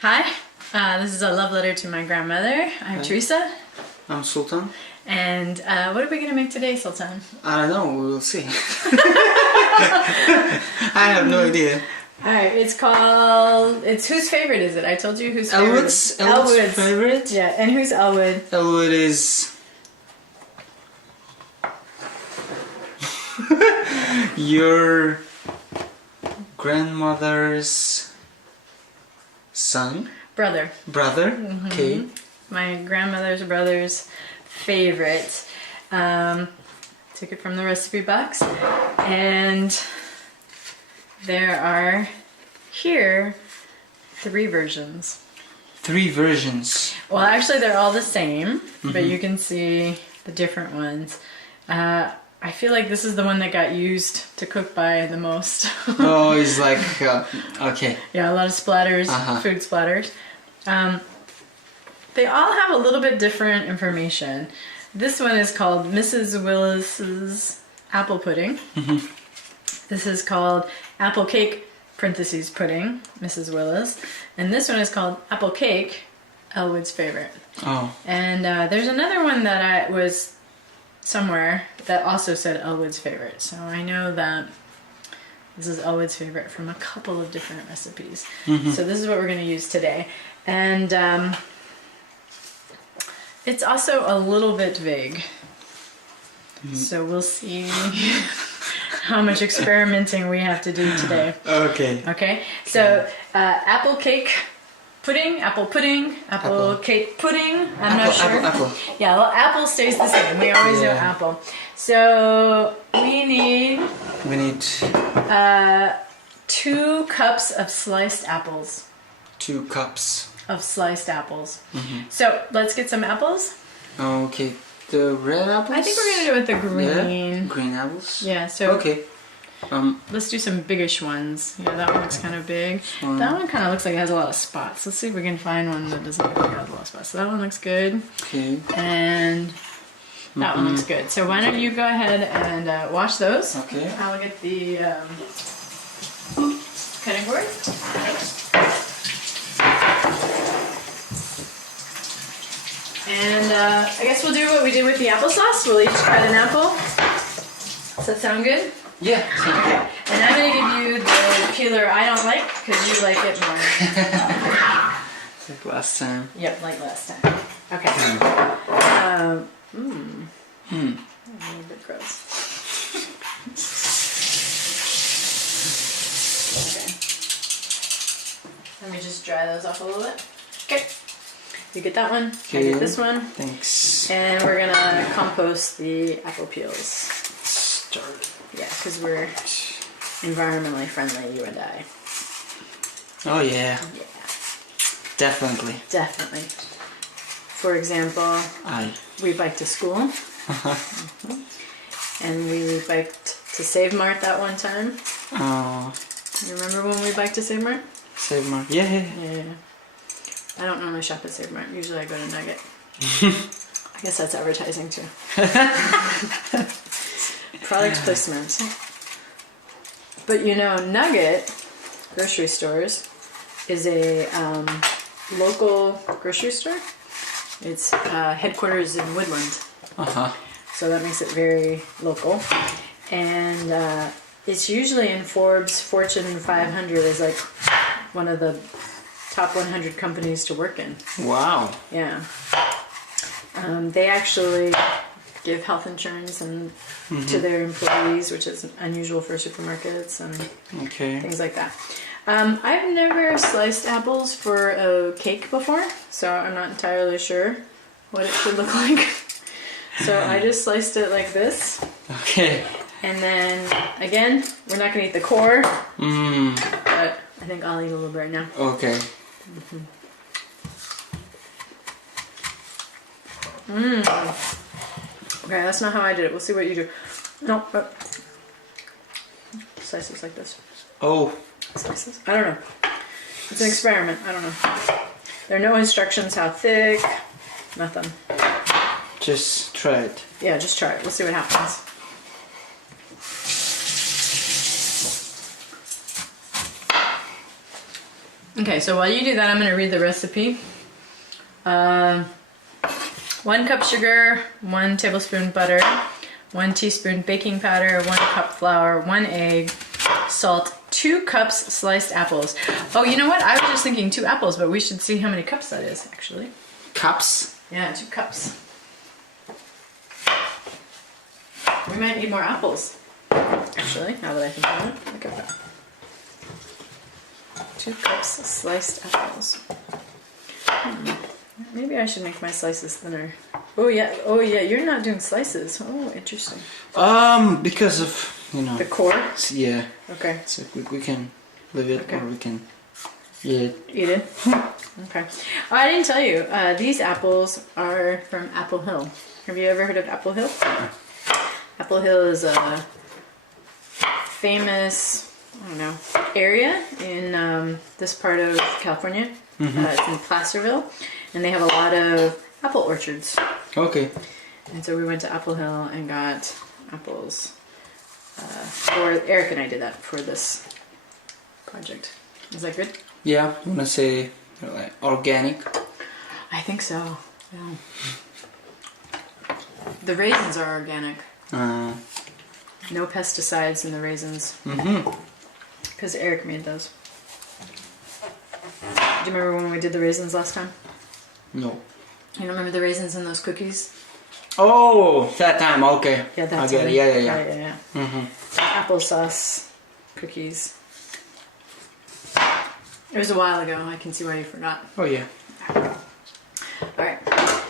Hi, this is a love letter to my grandmother. I'm Teresa. I'm Sultan. And what are we going to make today, Sultan? I don't know, we will see. I have no idea. Alright, it's whose favorite is it? I told you whose favorite. Elwood's favorite? Yeah, and who's Elwood? Elwood is... your grandmother's son? Brother. Brother? Mm-hmm. Okay. My grandmother's brother's favorite. Took it from the recipe box. And there are here 3 versions. 3 versions. Well, actually they're all the same, but you can see the different ones. I feel like this is the one that got used to cook by the most. Oh, it's like, okay. Yeah, a lot of splatters, food splatters. They all have a little bit different information. This one is called Mrs. Willis's apple pudding. This is called apple cake, parentheses pudding, Mrs. Willis. And this one is called apple cake, Elwood's favorite. Oh. And there's another one that was somewhere that also said Elwood's favorite. So I know that this is Elwood's favorite from a couple of different recipes. So this is what we're going to use today. And it's also a little bit vague. So we'll see how much experimenting we have to do today. Okay. Okay, so apple cake pudding, apple cake pudding. I'm not sure. Apple. Yeah, well, apple stays the same. We always do apple. So we need 2 cups of sliced apples. 2 cups of sliced apples. So let's get some apples. Okay, the red apples? I think we're gonna do it with the green. Yeah, green apples? Yeah, so okay. Let's do some biggish ones. Yeah, that one looks kind of big. That one kind of looks like it has a lot of spots. Let's see if we can find one that doesn't look like it has a lot of spots. So that one looks good. Okay. And that one looks good. So why don't you go ahead and wash those? Okay. I'll get the cutting board. And I guess we'll do what we did with the applesauce. We'll each cut an apple. Does that sound good? Yeah. Okay. And I'm going to give you the peeler I don't like because you like it more. Like last time. Yep, like last time. Okay. A little bit gross. Okay. Let me just dry those off a little bit. Okay. You get that one. Okay. I get this one. Thanks. And we're gonna compost the apple peels. Start. Yeah, because we're environmentally friendly, you and I. Oh yeah. Yeah. Definitely. Definitely. For example, we biked to school. And we biked to Save Mart that one time. Oh. You remember when we biked to Save Mart? Save Mart. Yeah. Yeah. I don't normally shop at Save Mart. Usually I go to Nugget. I guess that's advertising too. Product placement. But you know, Nugget grocery stores is a local grocery store. It's headquarters in Woodland. So that makes it very local. And it's usually in Forbes Fortune 500 as like one of the top 100 companies to work in. Wow. Yeah. They actually give health insurance and to their employees, which is unusual for supermarkets and things like that. I've never sliced apples for a cake before, so I'm not entirely sure what it should look like. So I just sliced it like this. Okay. And then, again, we're not going to eat the core, but I think I'll eat a little bit right now. Okay. Okay, that's not how I did it. We'll see what you do. No, slices like this. Oh. Slices? I don't know. It's an experiment. I don't know. There are no instructions how thick. Nothing. Just try it. Yeah, just try it. We'll see what happens. Okay, so while you do that, I'm going to read the recipe. 1 cup sugar, 1 tablespoon butter, 1 teaspoon baking powder, 1 cup flour, 1 egg, salt, 2 cups sliced apples. Oh, you know what? I was just thinking 2 apples, but we should see how many cups that is, actually. Cups? Yeah, 2 cups. We might need more apples, actually, now that I think about it. Look at that. 2 cups sliced apples. Maybe I should make my slices thinner. Oh yeah, you're not doing slices. Oh, interesting. Because of, you know. The core? Yeah. Okay. So we can leave it, Okay. or we can eat it. Eat it? Okay. Oh, I didn't tell you. These apples are from Apple Hill. Have you ever heard of Apple Hill? Apple Hill is a famous, I don't know, area in this part of California. It's in Placerville, and they have a lot of apple orchards. Okay. And so we went to Apple Hill and got apples. Or Eric and I did that for this project. Is that good? Yeah, I wanna say like organic. I think so. Yeah. The raisins are organic. No pesticides in the raisins. Because Eric made those. Do you remember when we did the raisins last time? No. You don't remember the raisins in those cookies? Oh, that time. Okay. Yeah, that's I get it. Yeah. Applesauce cookies. It was a while ago. I can see why you forgot. Oh yeah. Alright,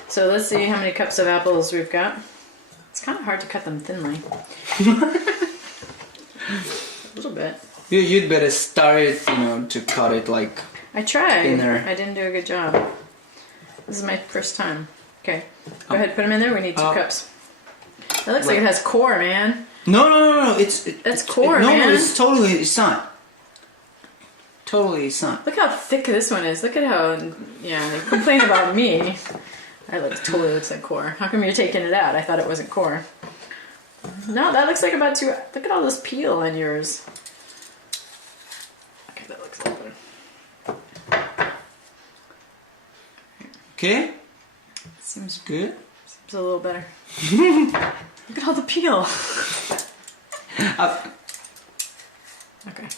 so let's see how many cups of apples we've got. It's kind of hard to cut them thinly. A little bit. You'd better start it, you know, to cut it like. I tried. Thinner. I didn't do a good job. This is my first time. Okay, go ahead, put them in there. We need 2 cups. That looks like it has core, man. No. That's core, no, man. it's not. Totally, it's not. Look how thick this one is. Look at how, yeah, they complain about me. That totally looks like core. How come you're taking it out? I thought it wasn't core. No, that looks like about 2. Look at all this peel on yours. Okay, that looks a little better. Okay. Seems Good. Seems a little better. Look at all the peel. Okay.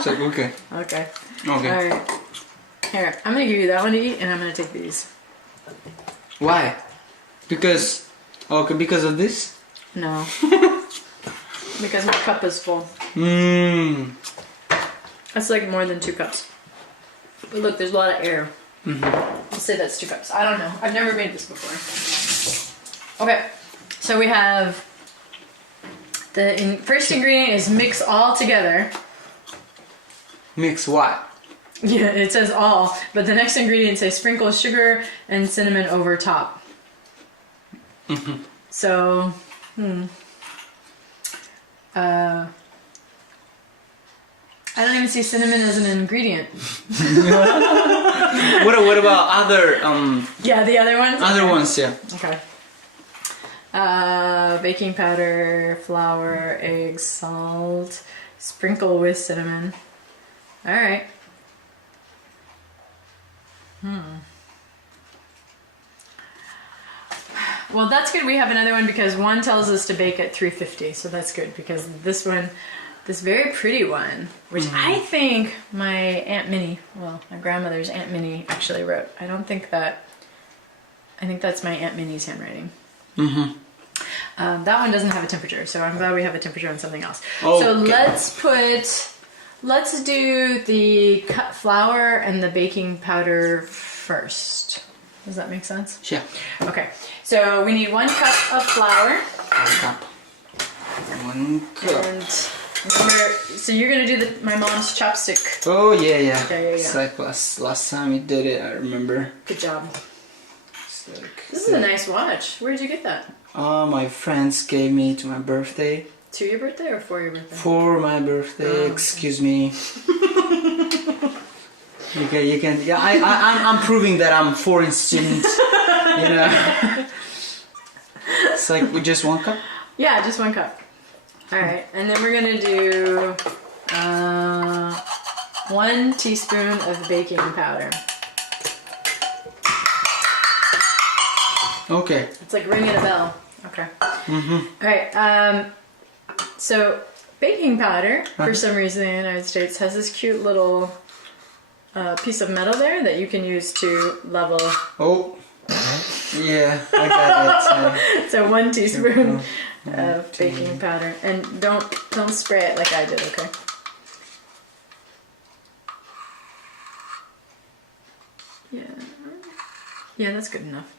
So, okay. Okay. Okay. Alright. Here, I'm gonna give you that one to eat, and I'm gonna take these. Why? Because of this? No. Because my cup is full. That's like more than 2 cups. But look, there's a lot of air. I'll say that's 2 cups. I don't know. I've never made this before. Okay, so we have the first ingredient is mix all together. Mix what? Yeah, it says all, but the next ingredient says sprinkle sugar and cinnamon over top. So, I don't even see cinnamon as an ingredient. What about other Yeah, the other ones? other ones, yeah. Okay. Baking powder, flour, eggs, salt, sprinkle with cinnamon. Alright. Well, that's good. We have another one because one tells us to bake at 350, so that's good because this one, this very pretty one, which I think my Aunt Minnie, well, my grandmother's Aunt Minnie actually wrote. I think that's my Aunt Minnie's handwriting. That one doesn't have a temperature, so I'm glad we have a temperature on something else. Okay. So let's do the cut flour and the baking powder first. Does that make sense? Yeah. Okay, so we need 1 cup of flour. 1 cup. And remember, so you're gonna do my mom's chopstick. Oh yeah. There you It's go. like last time we did it, I remember. Good job. It's like, This is a nice watch. Where'd you get that? my friends gave me to my birthday. To your birthday or for your birthday? For my birthday, Oh. excuse me. You can. Yeah, I'm proving that I'm a foreign student. You know. It's like with just 1 cup. Yeah, just 1 cup. All right, and then we're gonna do 1 teaspoon of baking powder. Okay. It's like ringing a bell. Okay. All right. So baking powder, for some reason in the United States, has this cute little piece of metal there that you can use to level. Oh. Yeah, I got it. So 1 teaspoon of baking powder, and don't spray it like I did. Okay. Yeah, that's good enough.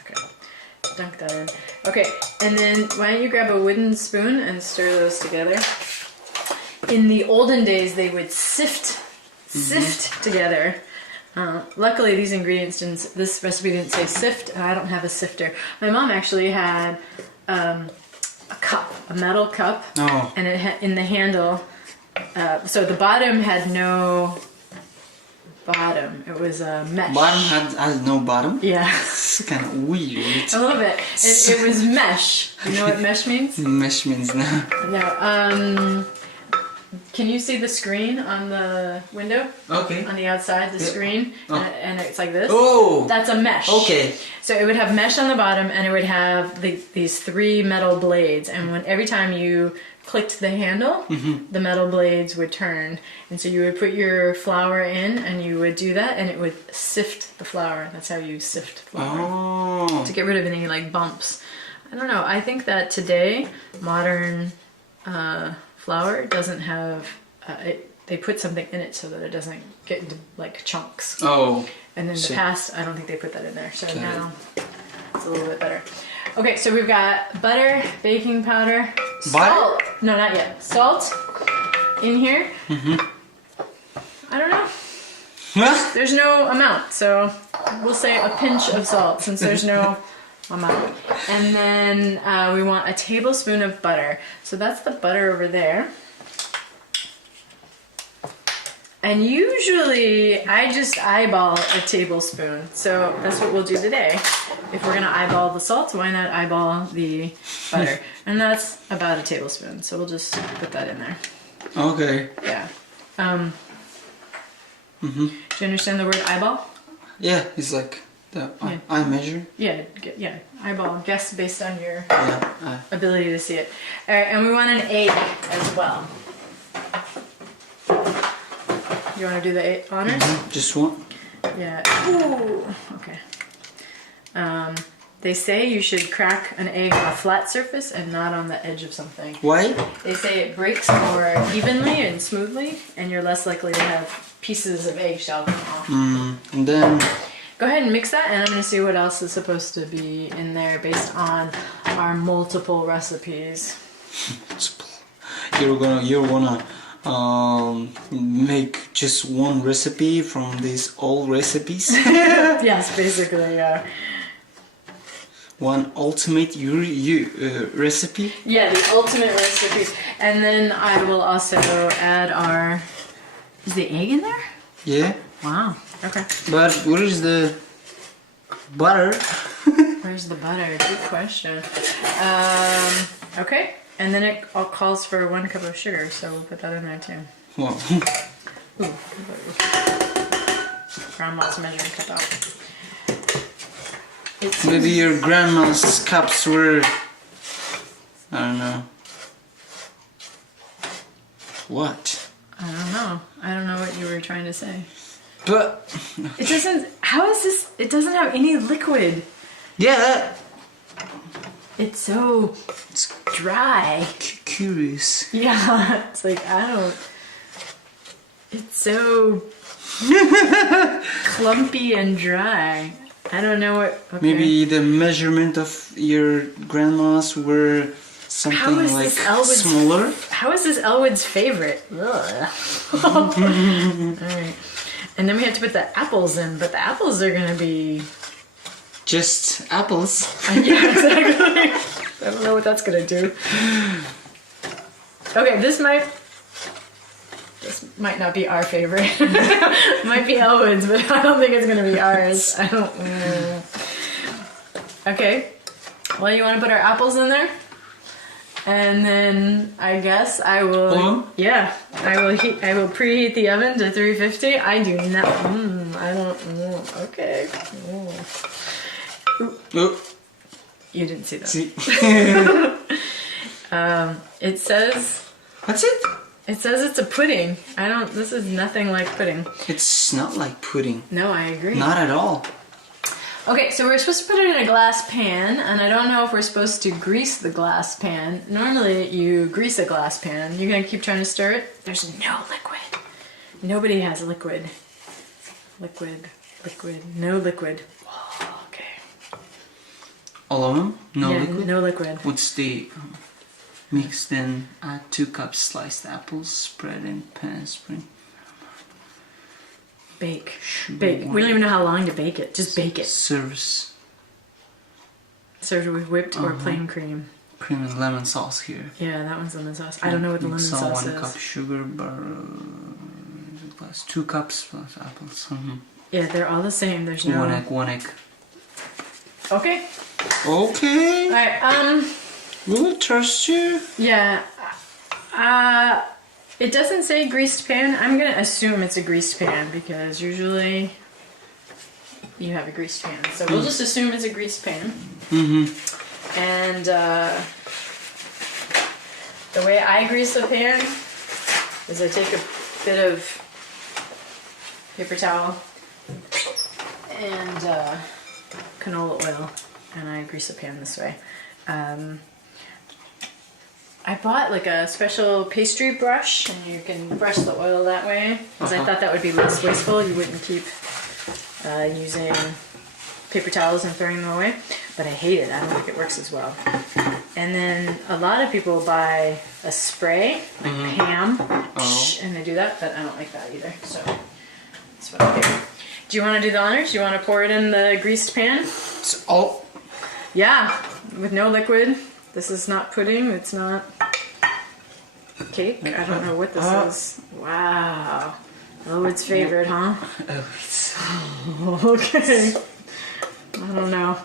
Okay, dunk that in. Okay, and then why don't you grab a wooden spoon and stir those together? In the olden days, they would sift together. Luckily, these ingredients this recipe didn't say sift, and I don't have a sifter. My mom actually had a cup, a metal cup, and it had in the handle. So the bottom had no bottom. It was a mesh. Bottom has no bottom? Yeah. It's kind of weird. A little bit. It was mesh. You know what mesh means? Mesh means no. No. Can you see the screen on the window? Okay. On the outside, the screen, and it's like this. Oh! That's a mesh. Okay. So it would have mesh on the bottom, and it would have these 3 metal blades, and every time you clicked the handle, the metal blades would turn, and so you would put your flour in, and you would do that, and it would sift the flour. That's how you sift flour to get rid of any like bumps. I don't know. I think that today modern flour doesn't have they put something in it so that it doesn't get into like chunks. Oh. And in the past, I don't think they put that in there. So now it's a little bit better. Okay, so we've got butter, baking powder, salt. No, not yet. Salt in here. I don't know. There's no amount, so we'll say a pinch of salt since there's no amount. And then we want a tablespoon of butter. So that's the butter over there. And usually I just eyeball a tablespoon. So that's what we'll do today. If we're gonna eyeball the salt, why not eyeball the butter? And that's about a tablespoon. So we'll just put that in there. Okay. Yeah. Do you understand the word eyeball? Yeah, it's like the I measure. Yeah, eyeball. Guess based on your Yeah. ability to see it. All right, and we want an egg as well. You want to do the honors? Just one. Yeah. Ooh. Okay. They say you should crack an egg on a flat surface and not on the edge of something. Why? They say it breaks more evenly and smoothly, and you're less likely to have pieces of eggshell come off. And then Go ahead and mix that, and I'm going to see what else is supposed to be in there based on our multiple recipes. you're gonna make just one recipe from these old recipes. Yes, basically, yeah. One ultimate recipe. Yeah, the ultimate recipe. And then I will also add our... Is the egg in there? Yeah. Wow. Okay. But where is the butter? Where's the butter? Good question. Okay. And then it all calls for 1 cup of sugar, so we'll put that in there too. Wow. Ooh. Grandma's measuring cup out. Maybe your grandma's cups were... I don't know. What? I don't know. I don't know what you were trying to say. But... It doesn't... How is this... It doesn't have any liquid. Yeah. It's so... It's dry. Curious. Yeah. It's like, I don't... It's so... clumpy and dry. I don't know what... Okay. Maybe the measurement of your grandma's were something like smaller? How is this Elwood's favorite? Alright. And then we have to put the apples in, but the apples are going to be... Just apples. Yeah, exactly. I don't know what that's going to do. Okay, this might not be our favorite. It might be Elwood's, but I don't think it's going to be ours. I don't... Okay. Well, you want to put our apples in there? And then I guess I will. Yeah, I will preheat the oven to 350. I do not. I don't. Okay. You didn't see that. See? It says. What's it? It says it's a pudding. I don't. This is nothing like pudding. It's not like pudding. No, I agree. Not at all. Okay, so we're supposed to put it in a glass pan, and I don't know if we're supposed to grease the glass pan. Normally, you grease a glass pan. You're gonna keep trying to stir it. There's no liquid. Nobody has liquid. Liquid. No liquid. Oh, okay. All of them? No Yeah, liquid? no liquid. What's the mix then? Add 2 cups sliced apples, spread in pan, spring. Bake. Bake. We don't even know how long to bake it. Just bake it. Serves. Served with whipped or plain cream. Cream and lemon sauce here. Yeah, that one's lemon sauce. I don't know what the lemon sauce is. 1 cup sugar, glass, 2 cups plus apples. Yeah, they're all the same. There's no... 1 egg. Okay. Okay. Alright, Will it trust you? Yeah. It doesn't say greased pan. I'm gonna assume it's a greased pan because usually you have a greased pan. So we'll just assume it's a greased pan. And the way I grease the pan is I take a bit of paper towel and canola oil, and I grease the pan this way. I bought like a special pastry brush, and you can brush the oil that way because I thought that would be less wasteful. You wouldn't keep using paper towels and throwing them away, but I hate it. I don't think it works as well. And then a lot of people buy a spray, like Pam, and they do that, but I don't like that either. So that's what I do. Do you want to do the honors? You want to pour it in the greased pan? Yeah, with no liquid. This is not pudding. It's not cake. I don't know what this is. Wow. Elwood's favorite, huh? Okay. I don't know.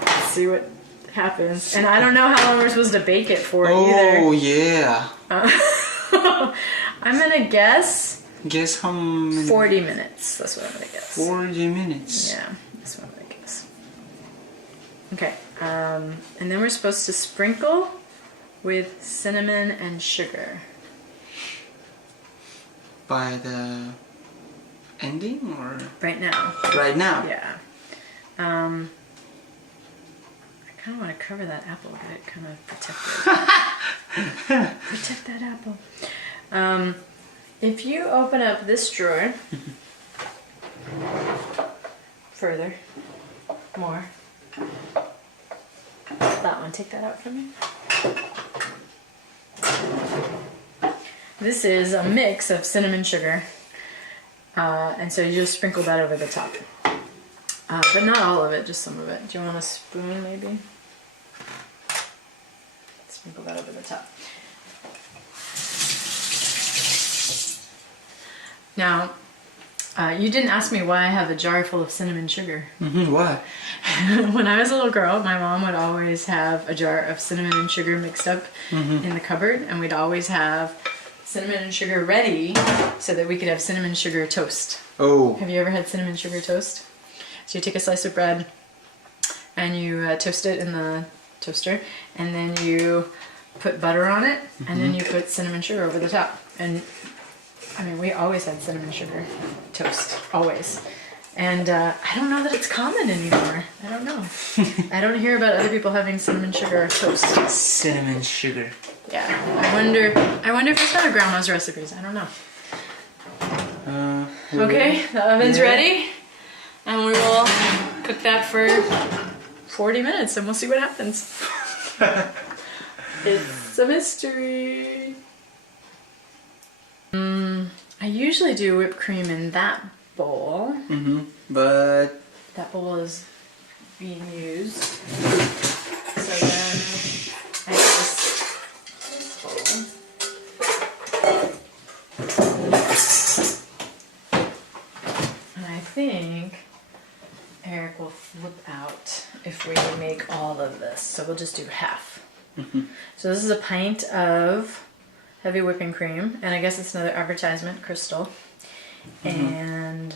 Let's see what happens. And I don't know how long we're supposed to bake it for either. Oh, yeah. I'm going to guess... Guess how many? 40 minutes. That's what I'm going to guess. 40 minutes. Yeah, that's what I'm going to guess. Okay. And then we're supposed to sprinkle with cinnamon and sugar. By the ending or? Right now. Right now? Yeah. I kind of want to cover that apple, get it kind of protected. Protect that apple. If you open up this drawer, further, more. That one, take that out for me. This is a mix of cinnamon sugar, and so you just sprinkle that over the top. But not all of it, just some of it. Do you want a spoon maybe? Sprinkle that over the top. Now, you didn't ask me why I have a jar full of cinnamon sugar. Why? When I was a little girl, my mom would always have a jar of cinnamon and sugar mixed up in the cupboard, and we'd always have cinnamon and sugar ready so that we could have cinnamon sugar toast. Oh. Have you ever had cinnamon sugar toast? So you take a slice of bread and you toast it in the toaster, and then you put butter on it, and then you put cinnamon sugar over the top. And I mean, we always had cinnamon sugar toast, always. And I don't know that it's common anymore. I don't know. I don't hear about other people having cinnamon sugar toast. Cinnamon sugar. Yeah, I wonder if it's other grandma's recipes. I don't know. Okay, the oven's ready, and we will cook that for 40 minutes, and we'll see what happens. It's a mystery. I usually do whipped cream in that bowl. But that bowl is being used. So then I have this bowl. And I think Eric will flip out if we make all of this. So we'll just do half. So this is a pint of heavy whipping cream, and I guess it's another advertisement, Crystal. And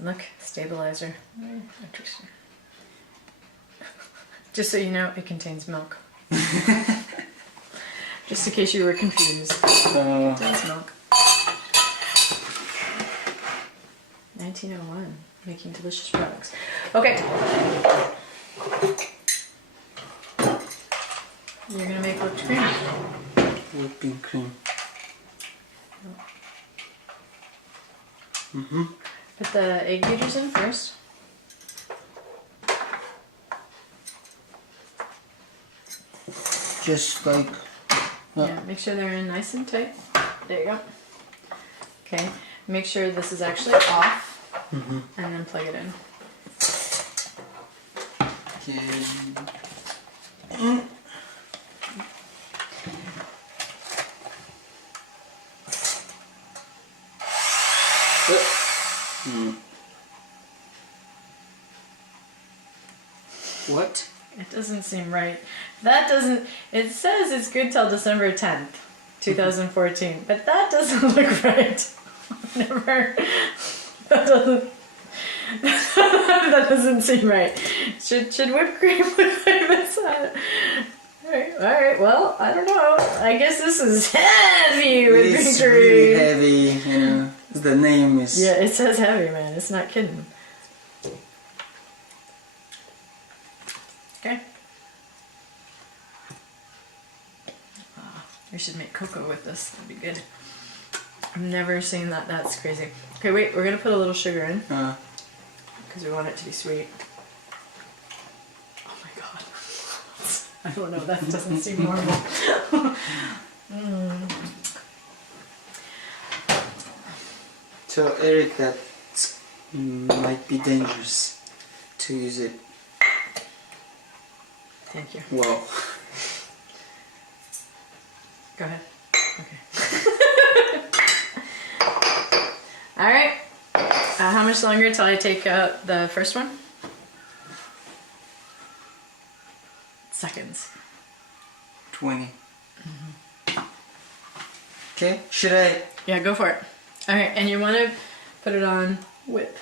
look, stabilizer. Interesting. Just so you know, it contains milk. Just in case you were confused. It contains milk. 1901, making delicious products. Okay. You're gonna make whipped cream. Whipping cream. Put the egg beaters in first. Just like... Yeah, make sure they're in nice and tight. There you go. Okay, make sure this is actually off, and then plug it in. Okay. What? It doesn't seem right. That doesn't... It says it's good till December 10th, 2014, but that doesn't look right. Never... That doesn't... that doesn't seem right. Should whipped cream look like this? Alright, well, I don't know. I guess this is heavy whipping cream. It's really heavy, you know. The name is... Yeah, it says heavy, man. It's not kidding. Okay. We should make cocoa with this. That'd be good. I've never seen that. That's crazy. Okay, wait. We're gonna put a little sugar in because we want it to be sweet. Oh my god. I don't know. That doesn't seem normal. Tell Eric that might be dangerous to use it. Thank you. Wow. Go ahead. Okay. All right. How much longer till I take out the first one? Seconds. 20. Okay, should I? Yeah, go for it. All right, and you want to put it on whip.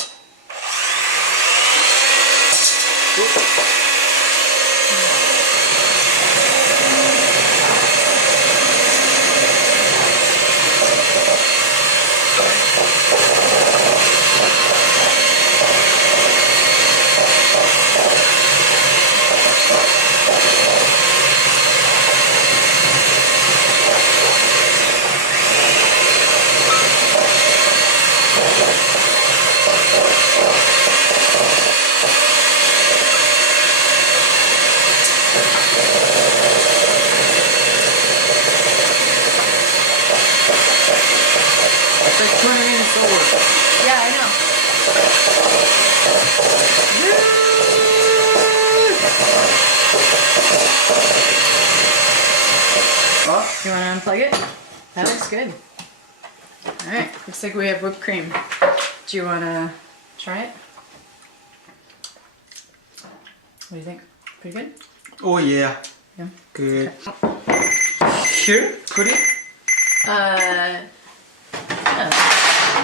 It's like 20 minutes over. Yeah, I know. Oh, You want to unplug it? That looks good. All right, looks like we have whipped cream. Do you want to try it? What do you think? Pretty good? oh yeah. Yeah. Good. Here, put it. Yeah.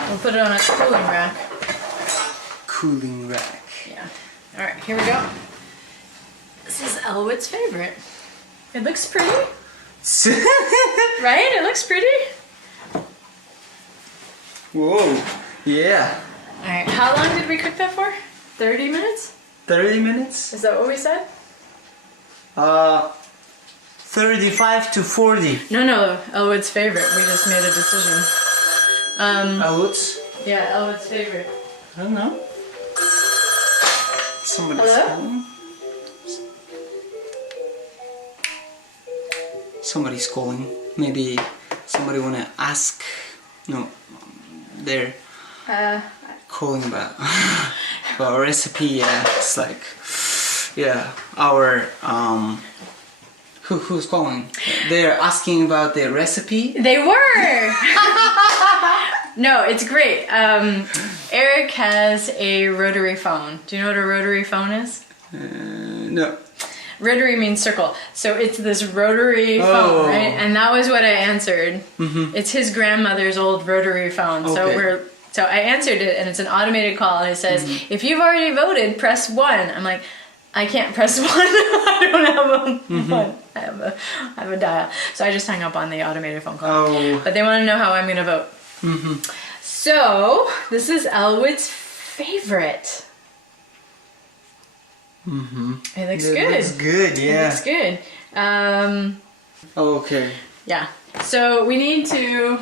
We'll put it on a cooling rack. Cooling rack. Yeah. All right, here we go. This is Elwood's favorite. It looks pretty, right? It looks pretty. Whoa. Yeah. All right, how long did we cook that for? 30 minutes? 30 minutes? Is that what we said? 35 to 40. No, Elwood's favorite. We just made a decision. Elwood's? Yeah, Elwood's favorite. I don't know. Somebody's Hello? calling. Somebody's calling. Maybe somebody wanna ask. No, they're calling about a recipe. Yeah, it's like, yeah, our who's calling? They're asking about the recipe. They were! No, it's great. Eric has a rotary phone. Do you know what a rotary phone is? No. Rotary means circle. So it's this rotary phone, right? And that was what I answered. It's his grandmother's old rotary phone. So I answered it, and it's an automated call, and it says, if you've already voted, press 1. I'm like, I can't press 1. I don't have a 1. I have a dial. So I just hung up on the automated phone call. But they want to know how I'm going to vote. So this is Elwood's favorite. It looks good. It looks good, yeah. It looks good. Okay. Yeah. So we need to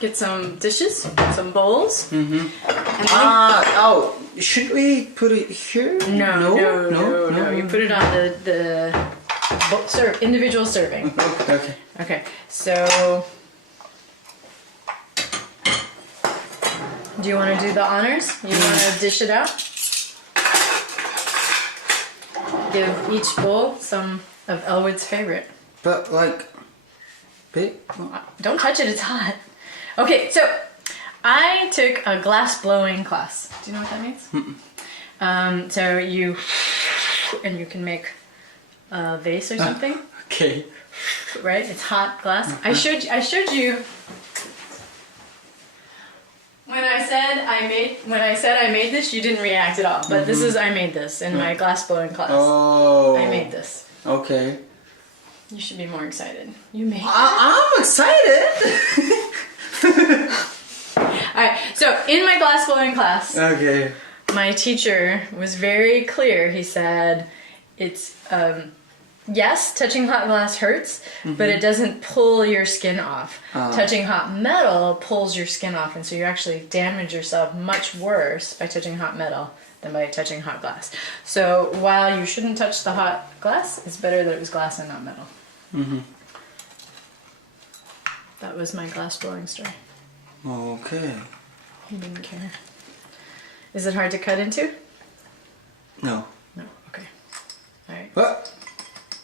get some dishes, some bowls. And should we put it here? No. You put it on the individual serving. Okay. Okay. So do you want to do the honors? You want to dish it out? Give each bowl some of Elwood's favorite. But like, big? Don't touch it, it's hot. Okay, so I took a glass blowing class. Do you know what that means? So you can make a vase or something. Okay. Right? It's hot glass. I showed you when I said I made this, you didn't react at all. But this is I made this in my glass blowing class. Oh. I made this. Okay. You should be more excited. You made it. I'm excited. Alright, so in my glass blowing class, Okay. my teacher was very clear. He said, it's, yes, touching hot glass hurts, but it doesn't pull your skin off. Touching hot metal pulls your skin off, and so you actually damage yourself much worse by touching hot metal than by touching hot glass. So while you shouldn't touch the hot glass, it's better that it was glass and not metal. That was my glass blowing story. Okay. He didn't care. Is it hard to cut into? No. No, okay. Alright. What?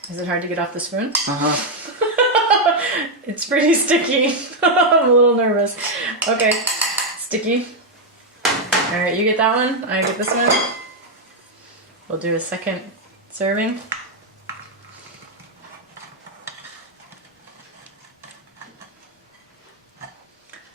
Is it hard to get off the spoon? Uh-huh. It's pretty sticky. I'm a little nervous. Okay, sticky. Alright, you get that one, I get this one. We'll do a second serving.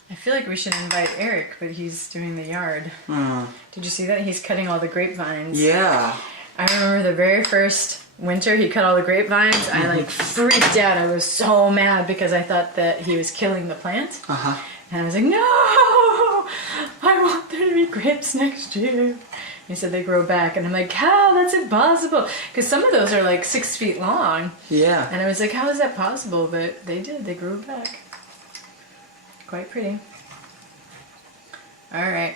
I feel like we should invite Eric, but he's doing the yard. Did you see that? He's cutting all the grapevines. Yeah. I remember the very first winter he cut all the grapevines. I like freaked out. I was so mad because I thought that he was killing the plant. And I was like, no! I want there to be grapes next year. He said they grow back, and I'm like, how? That's impossible. Because some of those are like 6 feet long. Yeah. And I was like, how is that possible? But they did. They grew back. Quite pretty. Alright.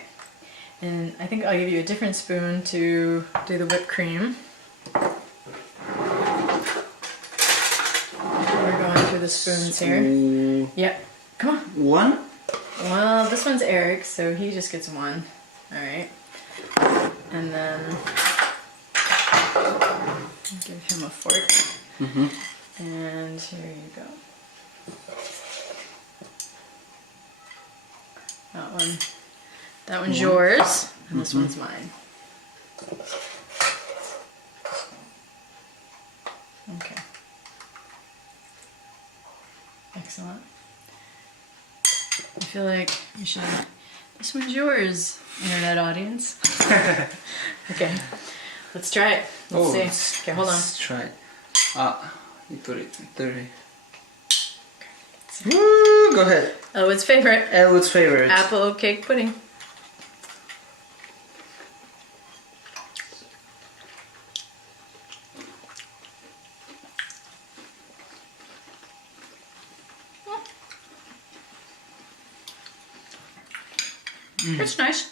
And I think I'll give you a different spoon to do the whipped cream. We're going through the spoons here. Yep. Come on. One? Well, this one's Eric, so he just gets one. Alright. And then give him a fork. And here you go. That one's yours, and this one's mine. Okay. Excellent. I feel like you should. This one's yours, internet audience. Okay, let's try it. Let's see. Okay, hold on. Let's try it. You put it 30. Woo! Go ahead. Elwood's favorite. Elwood's favorite. Apple cake pudding. It's nice.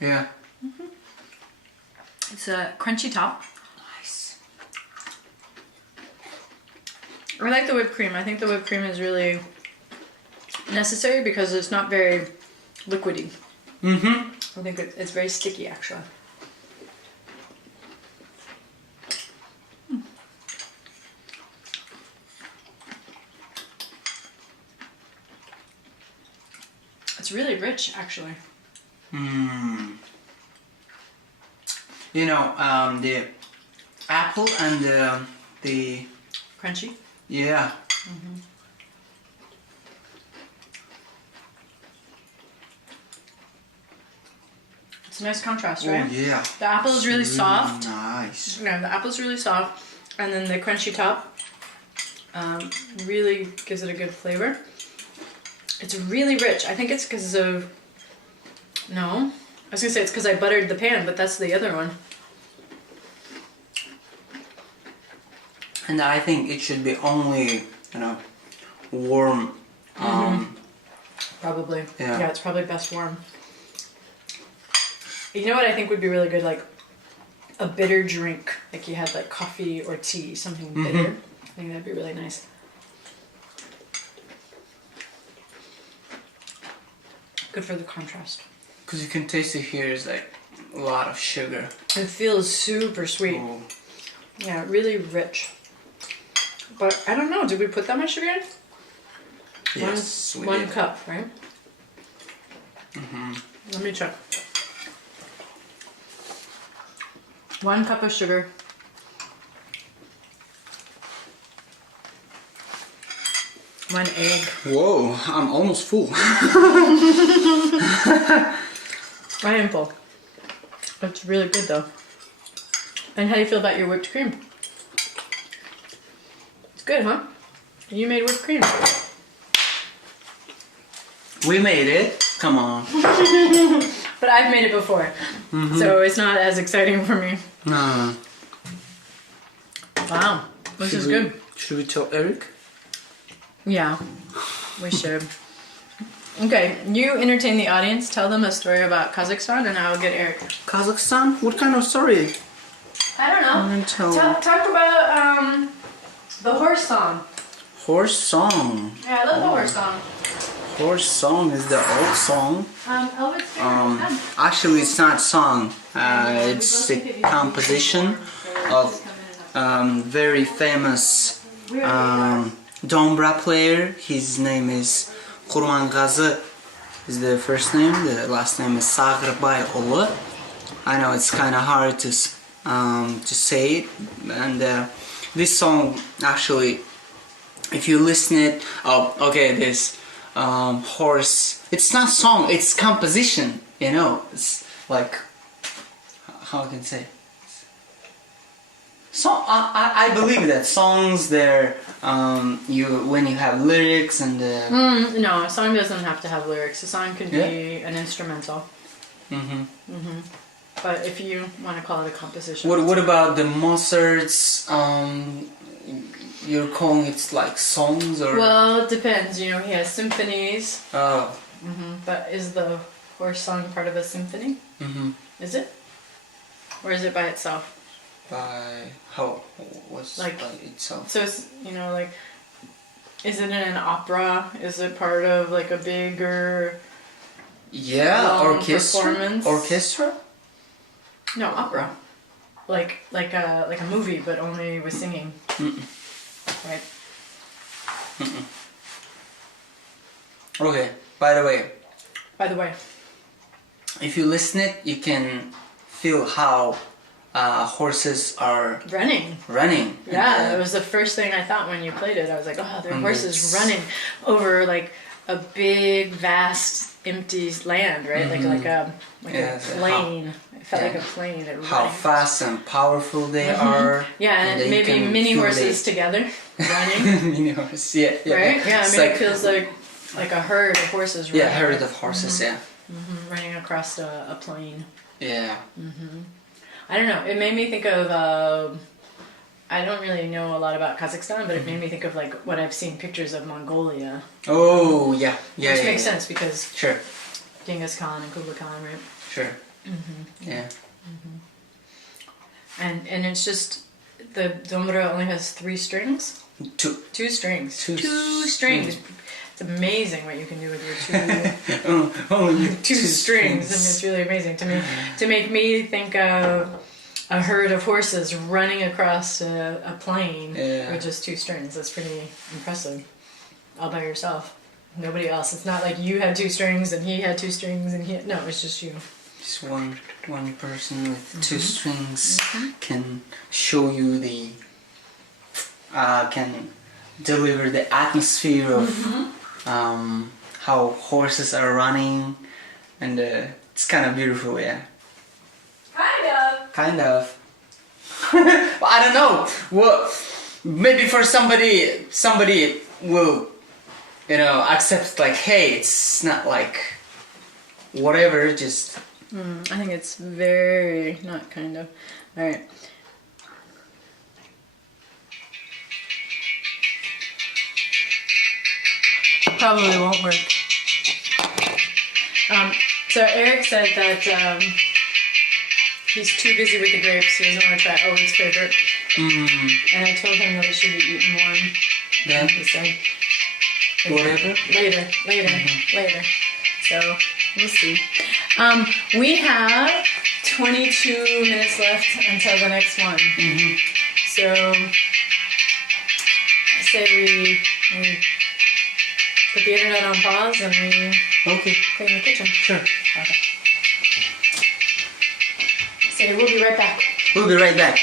Yeah. It's a crunchy top. Nice. I like the whipped cream. I think the whipped cream is really necessary because it's not very liquidy. I think it's very sticky, actually. It's really rich, actually. You know, the apple and the Crunchy. yeah. It's a nice contrast, Oh right? yeah. The apple is really soft. Nice. Yeah, the apple's really soft, and then the crunchy top really gives it a good flavor. It's really rich. I think it's because of... No. I was going to say it's because I buttered the pan, but that's the other one. And I think it should be only, you know, warm. Probably. Yeah. It's probably best warm. You know what I think would be really good? Like a bitter drink. Like you had like coffee or tea, something bitter. I think that'd be really nice. Good for the contrast. Because you can taste it here is like a lot of sugar. It feels super sweet. Oh. Yeah, really rich. But I don't know, did we put that much sugar in? Yes, we one did. cup, right? Let me check. 1 cup of sugar. One egg. Whoa, I'm almost full. I am full. It's really good though. And how do you feel about your whipped cream? It's good, huh? You made whipped cream. We made it. Come on. But I've made it before. So it's not as exciting for me. No. Wow. This is good. Should we tell Eric? Yeah, we should. Okay, you entertain the audience. Tell them a story about Kazakhstan and I'll get Eric. Kazakhstan? What kind of story? I don't know. Talk about the horse song. Horse song. Yeah, I love the horse song. Horse song is the old song. Elvis Actually, it's not song. It's the composition of very famous Dombra player. His name is Kurmangazi. Is the first name. The last name is Sagırbayoglu. I know it's kind of hard to say it, and this song actually, if you listen it, this horse. It's not song. It's composition. You know, it's like how can I say. So I believe that songs there when you have lyrics and no, a song doesn't have to have lyrics. A song can be an instrumental. But if you want to call it a composition. What about the Mozart's? You're calling it like songs or? Well, it depends. You know, he has symphonies. Oh. But is the horse song part of a symphony? Is it? Or is it by itself? By how? What's Like, by itself? So it's, you know, like, is it in an opera? Is it part of like a bigger? Yeah, orchestra. Performance? Orchestra. No, opera. Like a movie, but only with singing. Right. Okay. By the way, if you listen it, you can feel how horses are Running. running. Yeah, it was the first thing I thought when you played it. I was like, oh, there are horses running over like a big, vast, empty land, right? Like a plain. It felt like a plain. How fast and powerful they are. Yeah, and they maybe can mini feel horses together running. Mini horse, yeah. Right? Yeah, I It's mean, it feels like a herd of horses running. Yeah, herd of horses, yeah. Running across a plain. Yeah. I don't know. It made me think of. I don't really know a lot about Kazakhstan, but it made me think of like what I've seen pictures of Mongolia. Oh, yeah. Yeah, Which yeah, makes yeah. sense because Sure. Genghis Khan and Kublai Khan, right? Sure. Yeah. And it's just the dombra only has 3 strings. Two. 2 strings. Two strings. It's amazing what you can do with your 2 Only two strings. I mean, it's really amazing to me. To make me think of a herd of horses running across a plain with just 2 strings. That's pretty impressive. All by yourself. Nobody else. It's not like you had 2 strings and he had 2 strings and no, it's just you. Just one person with two strings can show you the can deliver the atmosphere of how horses are running, and it's kind of beautiful, yeah. Kind of. I don't know. Well, maybe for somebody will, you know, accept like, hey, it's not like whatever, just. I think it's very not kind of. All right. Probably won't work. So Eric said that he's too busy with the grapes. He doesn't want to try Owen's favorite. And I told him that it should be eaten warm. Yeah. He said Whatever. later. So we'll see. We have 22 minutes left until the next one. So I say we put the internet on pause and we clean the kitchen. Sure. Okay. So we'll be right back. We'll be right back.